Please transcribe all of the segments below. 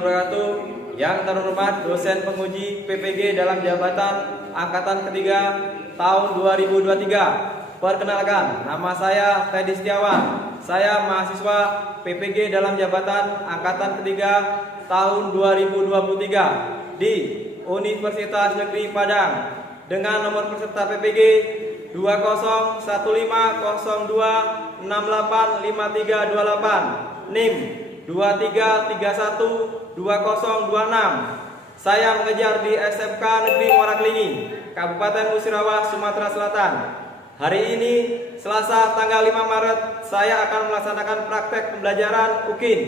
wabarakatuh. Yang terhormat dosen penguji PPG dalam jabatan angkatan ketiga tahun 2023. Perkenalkan, nama saya Teddy Setiawan. Saya mahasiswa PPG dalam jabatan angkatan ketiga tahun 2023 di Universitas Negeri Padang dengan nomor peserta PPG 201502685328, NIM 23312026. Saya mengajar di SMK Negeri Muara Kelingi, Kabupaten Musirawas, Sumatera Selatan. Hari ini, Selasa tanggal 5 Maret, saya akan melaksanakan praktek pembelajaran UKIN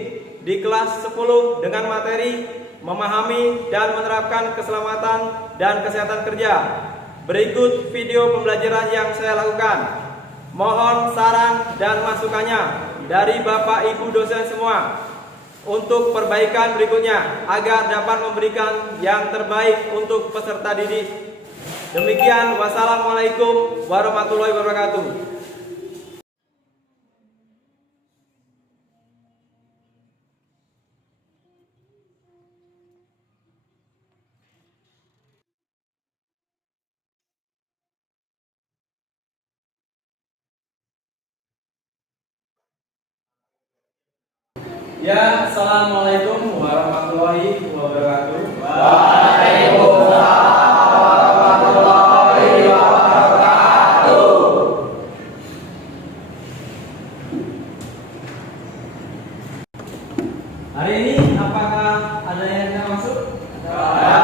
di kelas 10 dengan materi memahami dan menerapkan keselamatan dan kesehatan kerja. Berikut video pembelajaran yang saya lakukan. Mohon saran dan masukannya dari Bapak Ibu dosen semua untuk perbaikan berikutnya agar dapat memberikan yang terbaik untuk peserta didik. Demikian, wassalamualaikum warahmatullahi wabarakatuh. Ya, assalamualaikum warahmatullahi wabarakatuh. Waalaikumsalam warahmatullahi wabarakatuh. Hari ini apakah ada yang tidak masuk? Ya.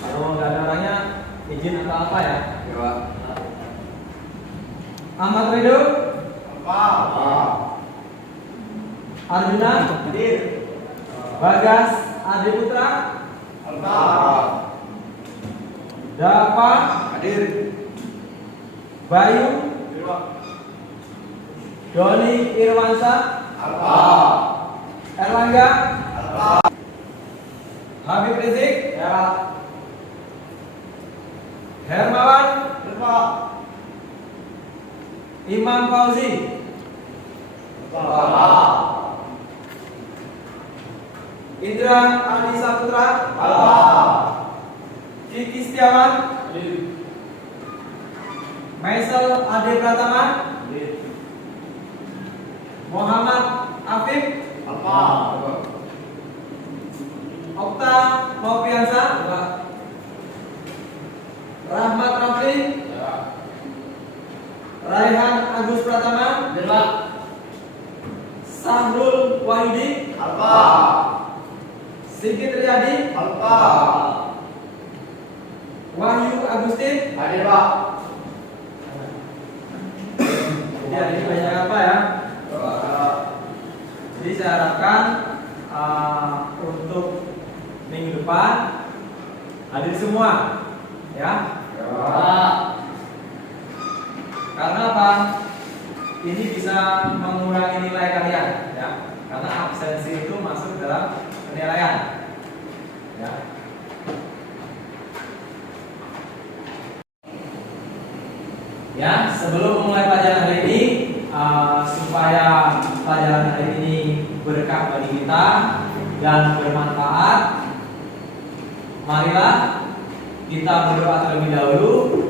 Kalau nggak ada orangnya, izin atau apa ya? Ya. Ahmad Ridho? Arjuna? Hadir. Bagas Adi Putra? Dapa? Hadir. Bayu? Doni Irwansa? Erlangga? Habib Rizik? Ya. Hermawan? Imam Fauzi? Indra Adi Saputra? Kiki Setiawan? Maisel Ade Pratama? Muhammad Afif? Okta Noviansa? Rahmat Rafli? Raihan Agus Pratama? Sahrul Wahidi? Sigit Riyadi? Wahyu Agustin? Hadir, Pak. Jadi hari ini banyak apa ya? Jadi saya harapkan untuk minggu depan hadir semua, ya. Karena apa? Ini bisa mengurangi nilai kalian, ya. Karena absensi itu masuk dalam penilaian, ya. Ya, sebelum memulai pelajaran hari ini, supaya pelajaran hari ini berkah bagi kita dan bermanfaat, marilah kita berdoa terlebih dahulu.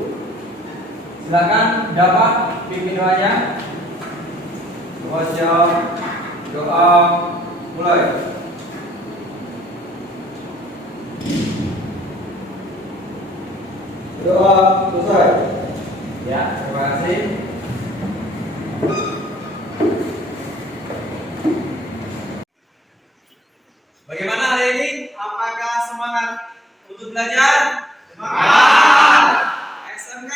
Silakan dapat pimpin doanya. Doa mulai. Doa selesai. Ya, terima kasih. Bagaimana hari ini? Apakah semangat untuk belajar? Semangat. SMK?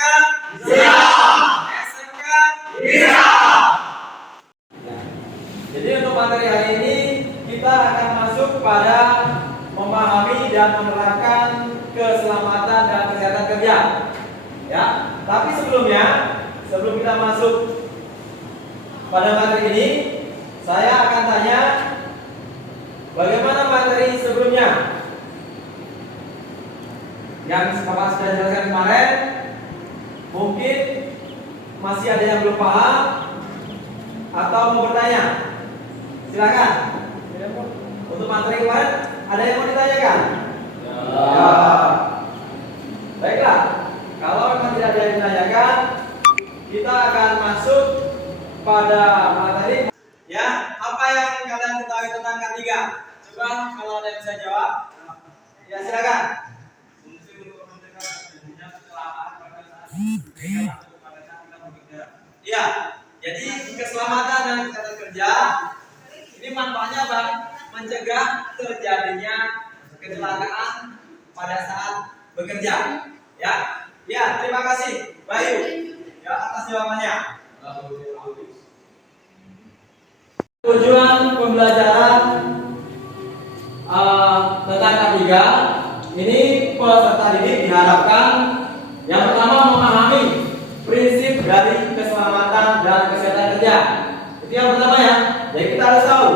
Siap. SMK? Siap. Jadi untuk materi hari ini kita akan masuk pada memahami dan menerapkan keselamatan dan kesehatan kerja. Ya, tapi sebelum kita masuk pada materi ini, saya akan tanya bagaimana materi sebelumnya yang Bapak sudah jelaskan kemarin. Mungkin masih ada yang belum paham atau mau bertanya. Silakan. Untuk materi kemarin ada yang mau ditanyakan? Ya. Baiklah. Kalau memang tidak ada yang ditanyakan, kita akan masuk pada materi. Ya, apa yang kalian ketahui tentang K3? Coba kalau ada yang bisa jawab. Ya, silakan. Fungsi untuk mencegah terjadinya kecelakaan pada saat bekerja atau pada saat kita bekerja. Iya, jadi keselamatan dan kesehatan kerja ini manfaatnya apa? Mencegah terjadinya kecelakaan pada saat bekerja. Ya, ya, terima kasih, Bayu. Ya, atas jawabannya. Tujuan pembelajaran tentang K3 ini peserta didik diharapkan yang pertama memahami prinsip dari keselamatan dan kesehatan kerja. Itu yang pertama ya. Jadi kita harus tahu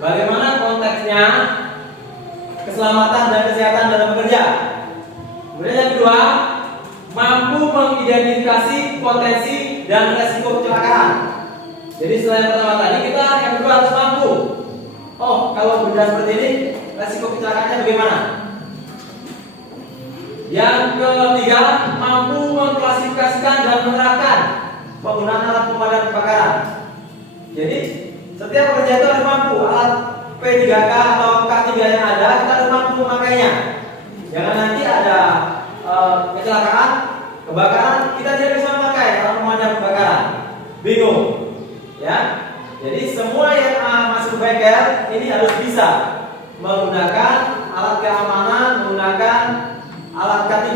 bagaimana konteksnya keselamatan dan kesehatan dalam bekerja. Kemudian yang kedua, mampu mengidentifikasi potensi dan resiko kecelakaan. Jadi setelah yang pertama tadi, kita yang kedua harus mampu. Oh, kalau benda seperti ini, resiko kecelakaannya bagaimana? Yang ketiga, mampu mengklasifikasikan dan menerapkan penggunaan alat pemadam kebakaran. Jadi setiap pekerja itu harus mampu. Alat P3K atau K3 yang ada, kita harus mampu memakainya. Jangan nanti ada kecelakaan, kebakaran, kita tidak bisa memakai alat pemadam kebakaran. Bingung, ya? Jadi semua yang masuk bengkel ini harus bisa menggunakan alat keamanan, menggunakan alat K3.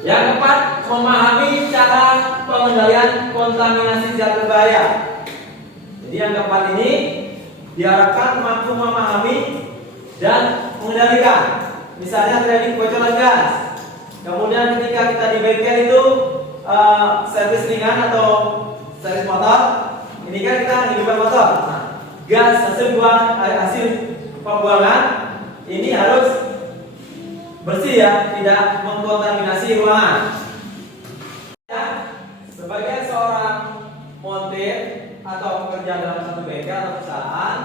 Yang keempat, memahami cara pengendalian kontaminasi zat berbahaya. Jadi yang keempat ini diharapkan mampu memahami dan mengendalikan. Misalnya terjadi kebocoran gas. Kemudian ketika kita di bengkel itu servis ringan atau servis motor, ini kan kita menghidupkan motor. Nah, gas hasil pembuangan ini harus bersih ya, tidak mengkontaminasi ruangan. Ya, sebagai seorang montir atau pekerja dalam satu bengkel atau perusahaan,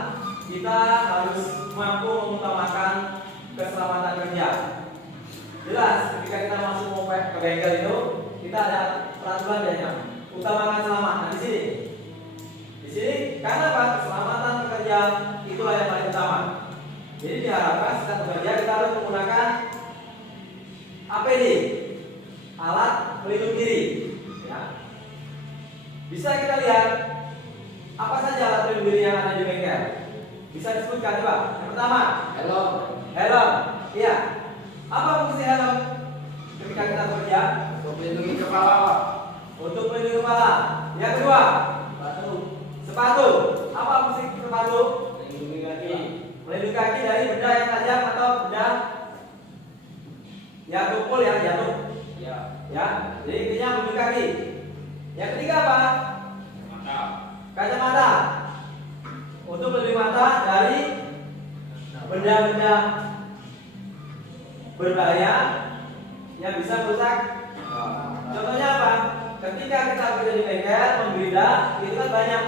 kita harus mampu mengutamakan keselamatan kerja. Jelas, ketika kita masuk ke bengkel itu, kita ada peraturan banyak. Utamakan selamat. Nah, di sini karena apa? Keselamatan pekerja itulah yang paling utama. Jadi diharapkan setiap pekerja kita harus menggunakan APD, alat pelindung diri. Ya. Bisa kita lihat apa saja alat pelindung diri yang ada di bengkel. Bisa disebutkan coba. Yang pertama, helm. Helm, iya. Apa fungsi helm ketika kita bekerja? Untuk melindungi kepala. Untuk melindungi kepala. Yang kedua, sepatu. Apa fungsi sepatu? Melindungi kaki. Melindungi kaki dari benda yang tajam atau benda yang tumpul yang jatuh. Ya. Ya. Jadi intinya melindungi kaki. Yang ketiga apa? Kacamata. Kacamata. Untuk melindungi mata dari benda-benda berbahaya yang bisa merusak. Contohnya apa? Ketika kita bekerja di bengkel menggeledah, itu kan banyak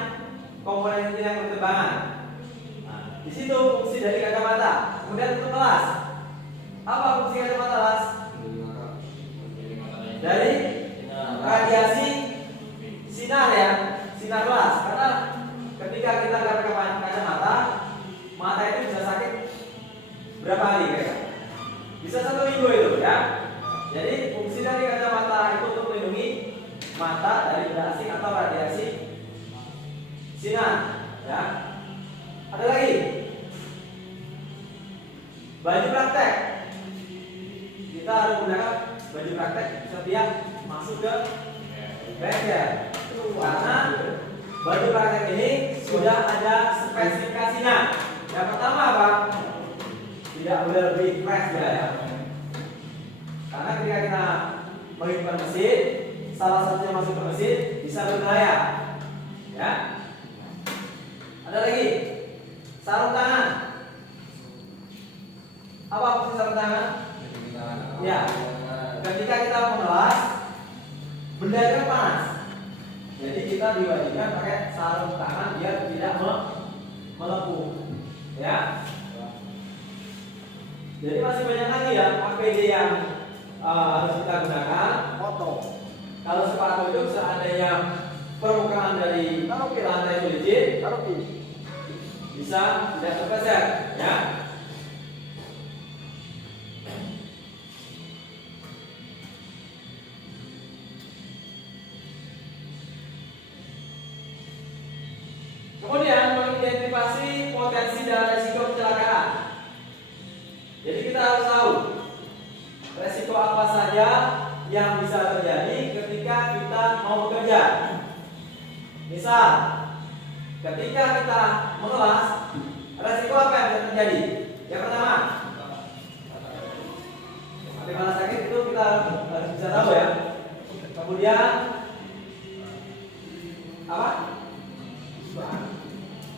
komponen yang berterbangan. Nah, di situ fungsi dari kacamata. Kemudian untuk kelas, apa fungsi kacamata kelas? Dari radiasi sinar ya, sinar kelas. Karena ketika kita pakai kacamata, mata itu bisa sakit berapa hari ya? Bisa 1 minggu itu ya. Jadi fungsi dari kacamata itu untuk melindungi mata dari benda asing atau radiasi sinar ya. Ada lagi baju praktek. Kita harus menggunakan baju praktek setiap masuk ke bengkel. Karena baju praktek ini sudah ada spesifikasinya. Yang pertama apa? Tidak boleh lebih fresh ya. Karena ketika kita menghidupkan mesin, salah satunya masuk ke mesin bisa berbahaya. Ya. Ada lagi sarung tangan. Apa fungsi sarung tangan? Ya, ketika kita mengelas, benda itu panas. Jadi kita diwajibkan pakai sarung tangan biar tidak melepuh. Ya. Jadi masih banyak lagi ya APD yang harus kita gunakan. Foto. Kalau sepatu itu seandainya permukaan dari lantai itu licin, bisa tidak terpleset, ya. Kemudian mengidentifikasi potensi dan resiko kecelakaan. Jadi kita harus tahu resiko apa saja yang bisa terjadi ketika kita mau bekerja. Misal, ketika kita mengelas, resiko apa yang bisa terjadi? Yang pertama, mati mana sakit itu kita harus bisa tahu ya. Kemudian apa?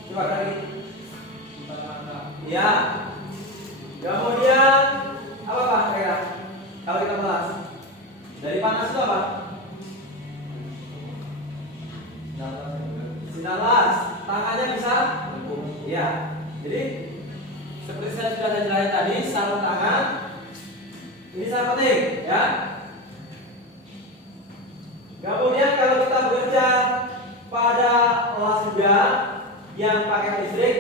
Coba lagi. Ya. Kemudian apa Pak? Kalau kita mengelas dari panas itu apa? Sinar las, tangannya bisa? Ya. Jadi seperti saya sudah jelaskan tadi, sarung tangan ini sangat penting, ya. Kemudian kalau kita bekerja pada kelas udara yang pakai listrik,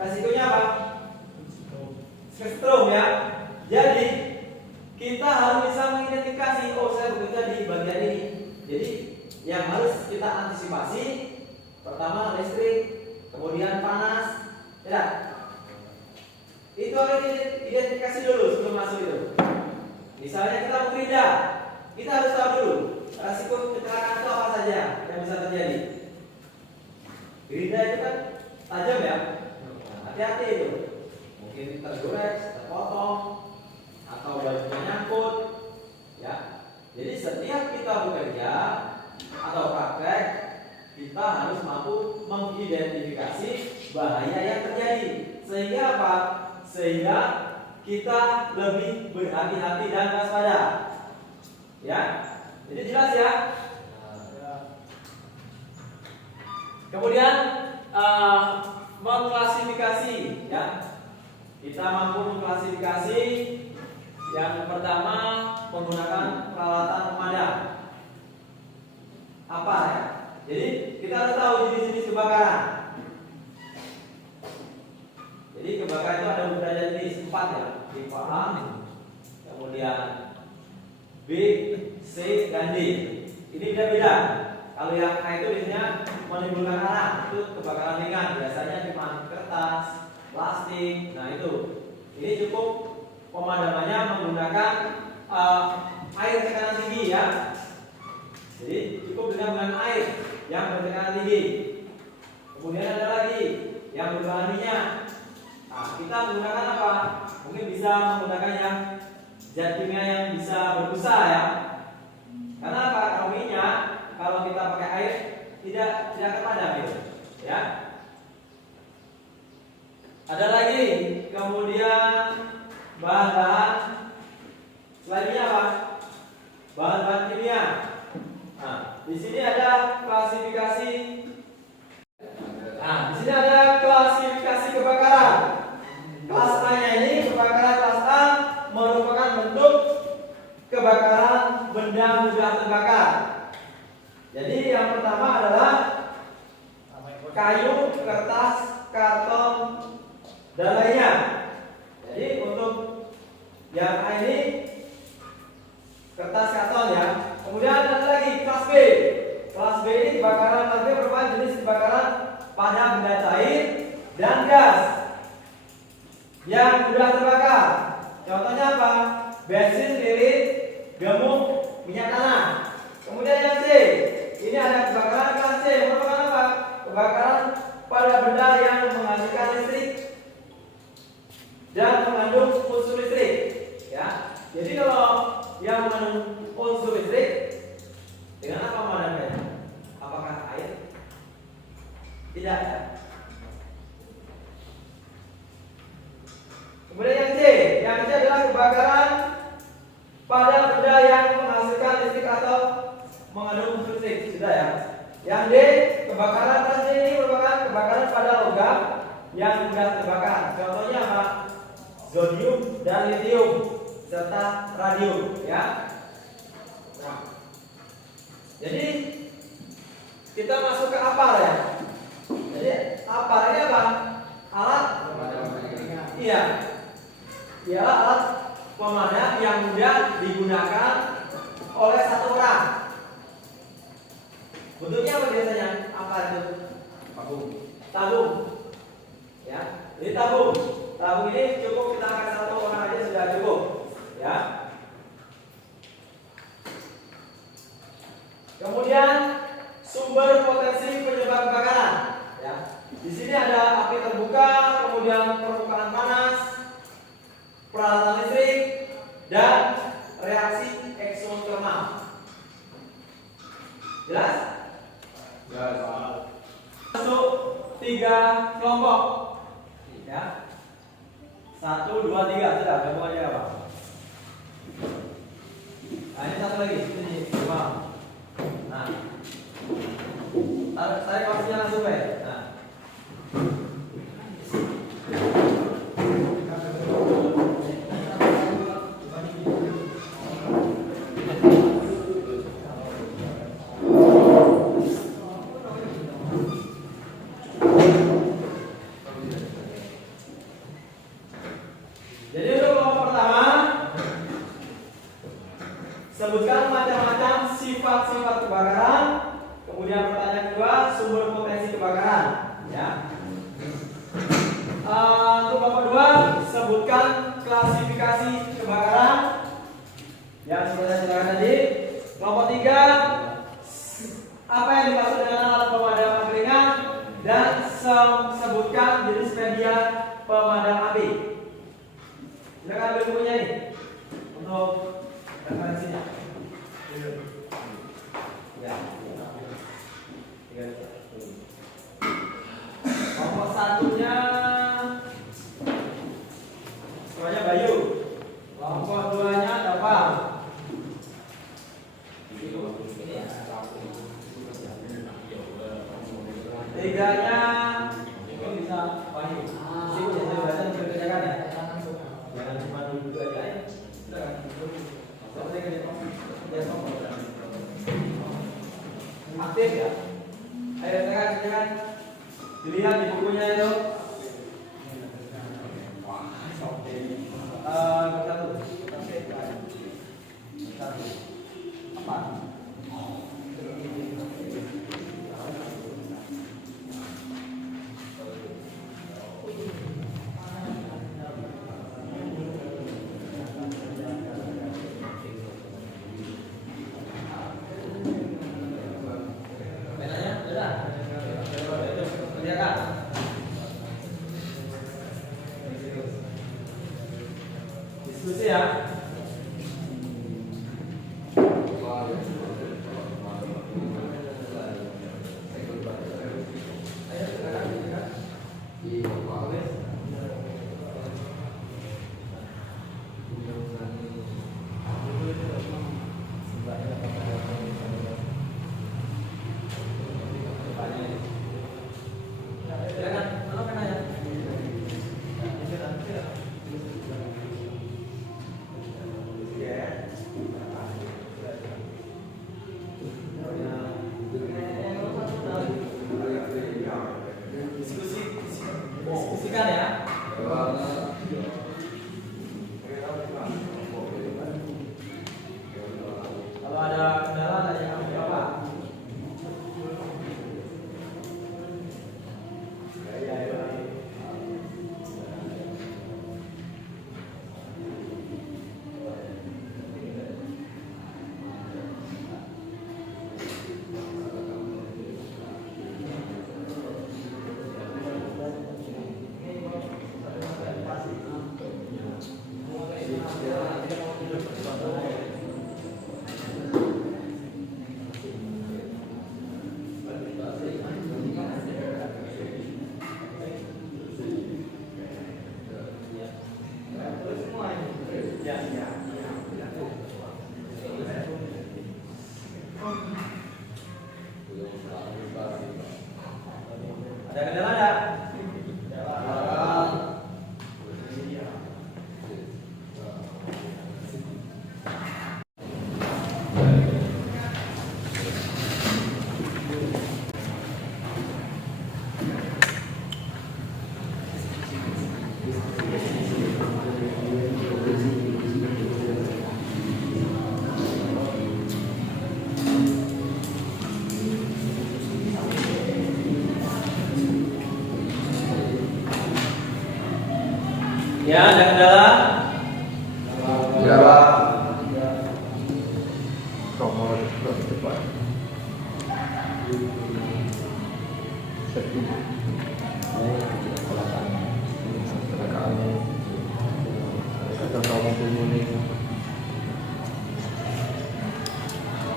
resikonya apa? Kesetrum, ya. Jadi kita harus bisa mengidentifikasi, oh saya bekerja di bagian ini. Jadi yang harus kita antisipasi pertama listrik, kemudian panas, ya. Itu harus identifikasi dulu sebelum masuk itu. Misalnya kita bekerja, kita harus tahu dulu resiko kecelakaan itu apa saja yang bisa terjadi. Gerinda itu kan tajam ya, hati-hati itu. Mungkin tergores, terpotong, atau bajunya nyangkut, ya. Jadi setiap kita bekerja atau praktek, kita harus mampu mengidentifikasi bahaya yang terjadi. Sehingga apa? Sehingga kita lebih berhati-hati dan waspada. Ya, jadi jelas ya. Kemudian mengklasifikasi, ya. Kita mampu mengklasifikasi. Yang pertama menggunakan peralatan pemadam. Apa ya? Jadi kita harus tahu jenis-jenis kebakaran. Jadi kebakaran itu ada beberapa jenis, 4 ya. Tipe A, kemudian B, C, dan D. Ini beda-beda. Kalau yang A itu biasanya menimbulkan arang, itu kebakaran ringan. Biasanya cuma kertas, plastik. Nah itu. Ini cukup pemadamannya menggunakan air tekanan tinggi, ya. Jadi cukup dengan menggunakan air yang bertekanan tinggi. Kemudian ada lagi yang berbahan minyak. Nah, kita menggunakan apa? Mungkin bisa menggunakan yang zat kimia yang bisa berbusa, ya. Karena apa? Kalau minyak, kalau kita pakai air tidak akan padam itu, ya. Ada lagi, kemudian bahan-bahan selainnya apa? Bahan-bahan kimia. Nah, di sini ada klasifikasi. Nah, di sini ada klasifikasi kebakaran. Kelas A-nya ini kebakaran kelas A merupakan bentuk kebakaran benda mudah terbakar. Jadi yang pertama adalah kayu, kertas, karton, dan lainnya. Jadi untuk yang A ini kertas, karton, ya. Kemudian ada lagi kelas B. Kelas B ini kebakaran kelas B merupakan jenis kebakaran pada benda cair dan gas yang mudah terbakar. Contohnya apa? Bensin, lilin, gemuk, minyak tanah. Kemudian yang C, ini ada kebakaran kelas C merupakan apa? Kebakaran pada benda yang menghasilkan listrik dan mengandung unsur listrik, ya. Jadi kalau yang mengandung unsur listrik, dengan apa memadamkannya? Apakah air? Tidak, ya. logam yang mudah terbakar. Contohnya apa? Zodium dan litium serta radium, ya. Nah, jadi kita masuk ke apar, ya. Jadi apar ini apa? Alat iya, ialah alat pemadam yang mudah digunakan oleh satu orang. Bentuknya apa biasanya? Apa itu? Tabung. Ya, ini tabung. Tabung ini cukup kita angkat satu orang aja sudah cukup. Ya. Kemudian sumber potensi penyebab kebakaran. Ya. Di sini ada api terbuka, kemudian permukaan panas, peralatan listrik, dan reaksi eksotermal. Jelas? Masuk 3 kelompok. Ya. 1, 2, 3 sudah gabung aja apa? Nah, ini satu lagi, ini coba. Nah, saya kasihnya langsung ya. Nah. Jadi untuk kelompok pertama, sebutkan macam-macam sifat-sifat kebakaran. Kemudian pertanyaan kedua, sumber potensi kebakaran. Ya. Untuk kelompok kedua, sebutkan klasifikasi kebakaran. Yang seperti saya jelaskan tadi. Kelompok tiga, apa yang dimaksud dengan alat pemadam kekeringan dan sebutkan jenis media pemadam api. Silakan ambil bukunya nih untuk referensinya. Ya. Kelompok satunya semuanya Bayu. Kelompok duanya Dapal. Tiganya mungkin bisa Bayu. Sip ya, saya baca bisa dikerjakan ya. Jangan cuma duduk aja ya. Aktif ya. Ayo kerjakan. Dilihat di bukunya itu. Satu. Apa? Diskusi ya. Diskusikan ya. Kalau ada kendala tanya kami apa? Ada kendala enggak? Ya, ada kendala? Kendala.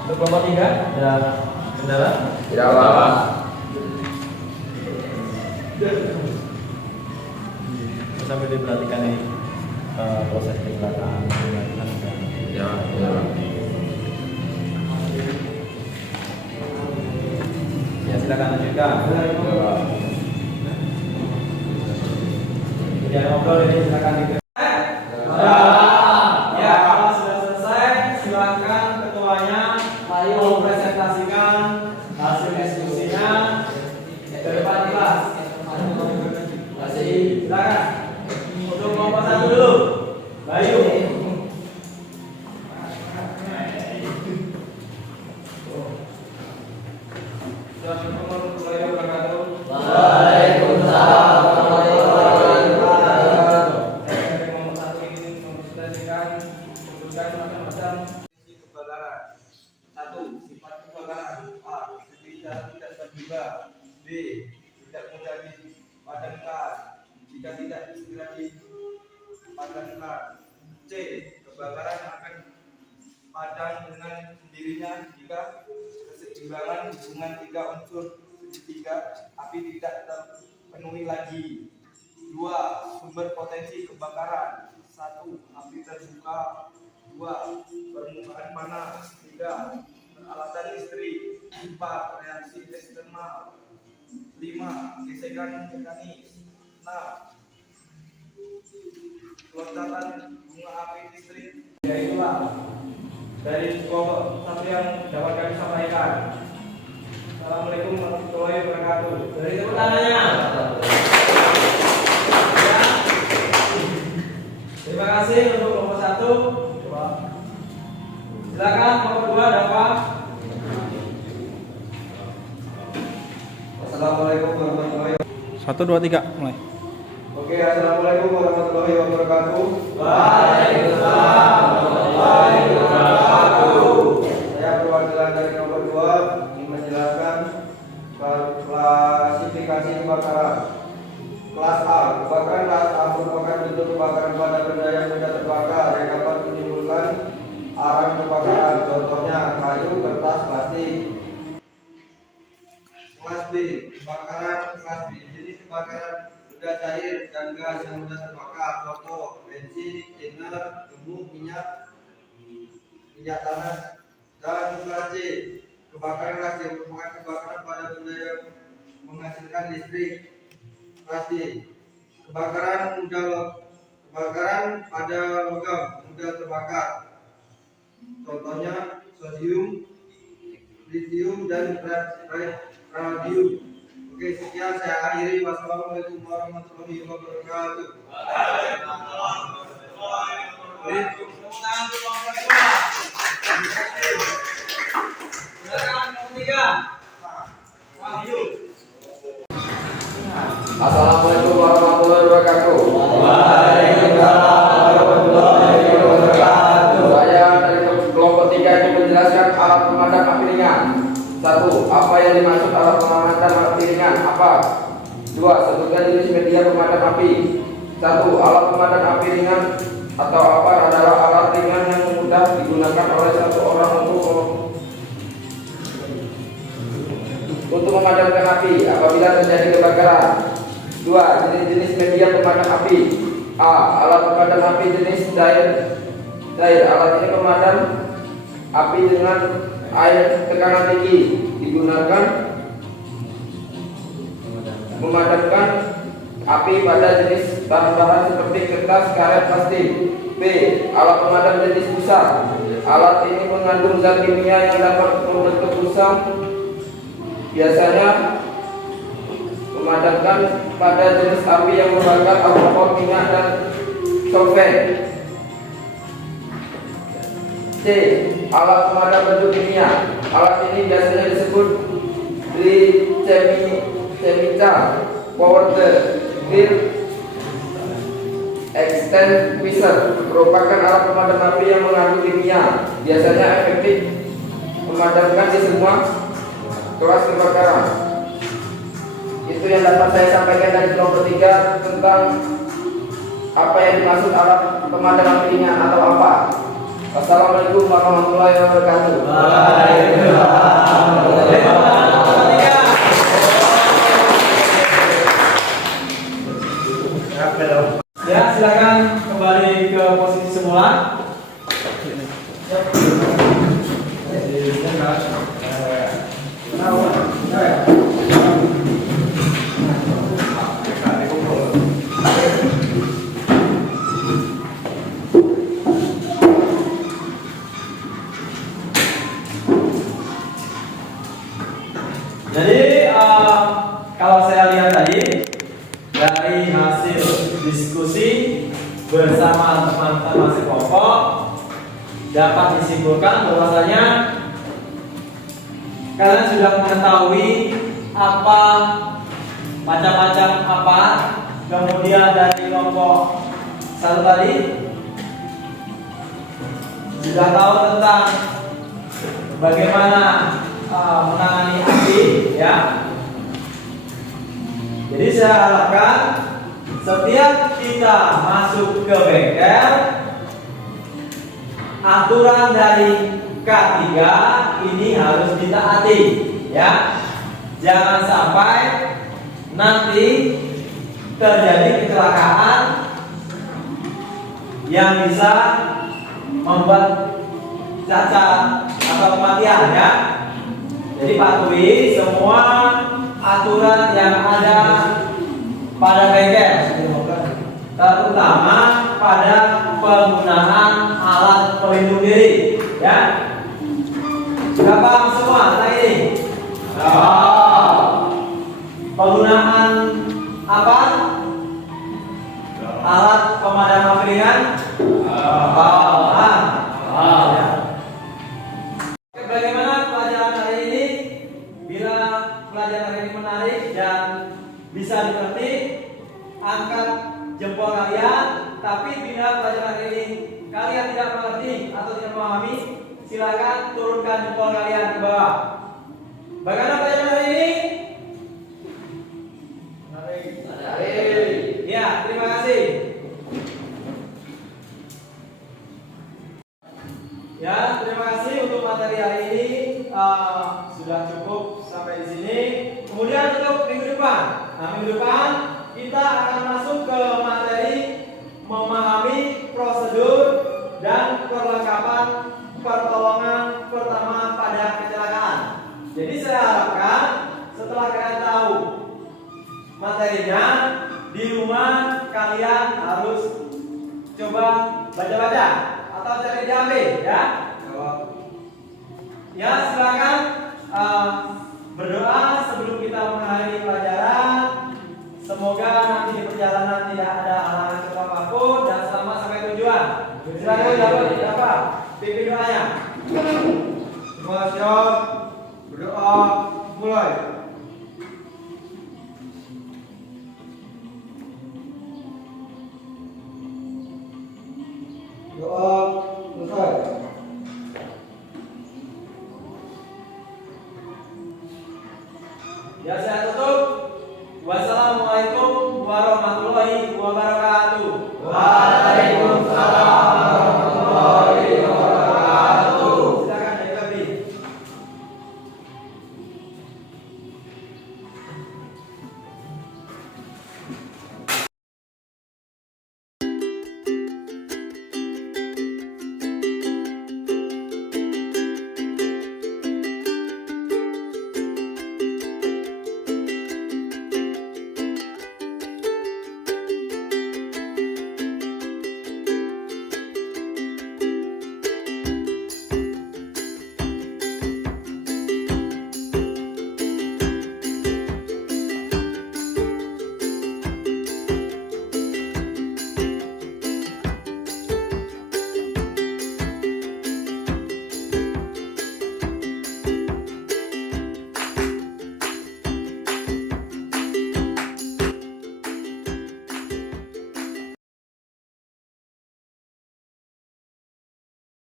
Untuk kelompok 3 ada kendala? Tidak apa-apa. Sambil diperhatikan ini proses pengelakaan Ya, ya. Ya, silakan lanjutkan. Ya, ngobrol ini silakan gitu. Ya, kalau sudah selesai, silakan ketuanya mempresentasikan hasil diskusinya ke depan kelas. Silakan. Untuk kelompok 1 dulu, Bayu. B. Tidak mudah dipadamkan jika tidak segera dipadamkan. C. Kebakaran akan padam dengan sendirinya jika keseimbangan hubungan tiga unsur segitiga api tidak terpenuhi lagi. 2. Sumber potensi kebakaran. 1. Api terbuka. 2. Permukaan panas. 3. Peralatan listrik. 4. Reaksi eksternal. 5. Gesekan mekanis. 6. Loncatan bunga api listrik. Ya, itulah dari kelompok 1 yang dapat kami sampaikan. Assalamualaikum warahmatullahi wabarakatuh. Dari tepuk tangannya. Ya. Terima kasih untuk kelompok 1. Silakan kelompok 2 ada apa? Assalamualaikum warahmatullahi wabarakatuh. 1, 2, 3 mulai. Oke, assalamualaikum warahmatullahi wabarakatuh. Waalaikumsalam warahmatullahi wabarakatuh. Saya perwakilan dari nomor 2 ingin menjelaskan klasifikasi kebakaran. Kelas A. Kebakaran kelas A merupakan bentuk kebakaran pada benda yang mudah terbakar yang dapat menimbulkan arang kebakaran. Contohnya kayu, kertas, plastik. Kelas B. Kebakaran kelas B. Jenis kebakaran mudah cair dan gas yang mudah terbakar. Contoh bensin, thinner, gemuk, minyak tanah. Dan kelas C. Kebakaran kelas C merupakan kebakaran pada benda yang menghasilkan listrik. Kelas D. Kebakaran pada logam mudah terbakar. Contohnya sodium, lithium, dan radium. Oke, sekian saya akhiri. Wassalamualaikum warahmatullahi wabarakatuh. Assalamualaikum warahmatullahi wabarakatuh. Waalaikumsalam warahmatullahi wabarakatuh. Saya dari kelompok 3 ingin menjelaskan alat pemadam api ringan. 1. Apa yang dimaksud alat pemadam api ringan? Apa? 2. Sebutkan jenis media pemadam api. 1. Alat pemadam api ringan atau apa adalah alat ringan yang mudah digunakan oleh satu orang untuk memadamkan api apabila terjadi kebakaran. 2. Jenis-jenis media pemadam api. A. Alat pemadam api jenis cair. Alat ini pemadam api dengan air tekanan tinggi, digunakan memadamkan api pada jenis bahan-bahan seperti kertas, karet, plastik. B. Alat pemadam jenis busa. Alat ini mengandung zat kimia yang dapat membentuk busa, biasanya memadamkan pada jenis api yang membakar alkohol, minyak, dan solvent. C. Alat pemadam bentuk kimia. Alat ini biasanya disebut chemical powder, grill, Extinguisher merupakan alat pemadam api yang mengandung kimia, biasanya efektif memadamkan di semua kelas kebakaran. Itu yang dapat saya sampaikan dari kelompok 3 tentang apa yang dimaksud alat pemadam api ringan atau apa. Assalamualaikum warahmatullahi wabarakatuh. Ya, silakan kembali ke posisi semula. Jadi kalau saya lihat tadi dari hasil diskusi bersama teman-teman sekelompok dapat disimpulkan bahwasanya kalian sudah mengetahui apa macam-macam apa, kemudian dari kelompok 1 tadi sudah tahu tentang bagaimana menangani api, ya. Jadi saya harapkan setiap kita masuk ke bengkel, aturan dari K3 ini harus ditaati, ya. Jangan sampai nanti terjadi kecelakaan yang bisa membuat cacat atau kematian, ya. Jadi patuhi semua aturan yang ada pada bengkel, terutama pada penggunaan alat pelindung diri, ya. Sudah paham semua tentang ini? Penggunaan apa? Alat pemadam api ringan? Ya. Bagaimana pelajaran hari ini? Bila pelajaran hari ini menarik dan bisa dimengerti, angkat jempol kalian. Tapi bila pelajaran hari ini kalian tidak mengerti atau tidak memahami, silakan turunkan jempol kalian ke bawah. Bagaimana pelajaran hari ini? Menarik. Ya, terima kasih. Ya, terima kasih untuk materi hari ini. Sudah cukup sampai di sini. Kemudian untuk minggu depan, minggu depan kita akan masuk ke materi memahami prosedur dan perlengkapan pertolongan pertama pada kecelakaan. Jadi saya harapkan setelah kalian tahu materinya, di rumah kalian harus coba baca-baca atau cari di HP, ya. Ya, silakan berdoa sebelum kita mengakhiri pelajaran. Semoga nanti di perjalanan tidak ada halangan apapun dan selamat sampai tujuan. Silakan dapat pimpin doanya. Semua siap, berdoa, mulai.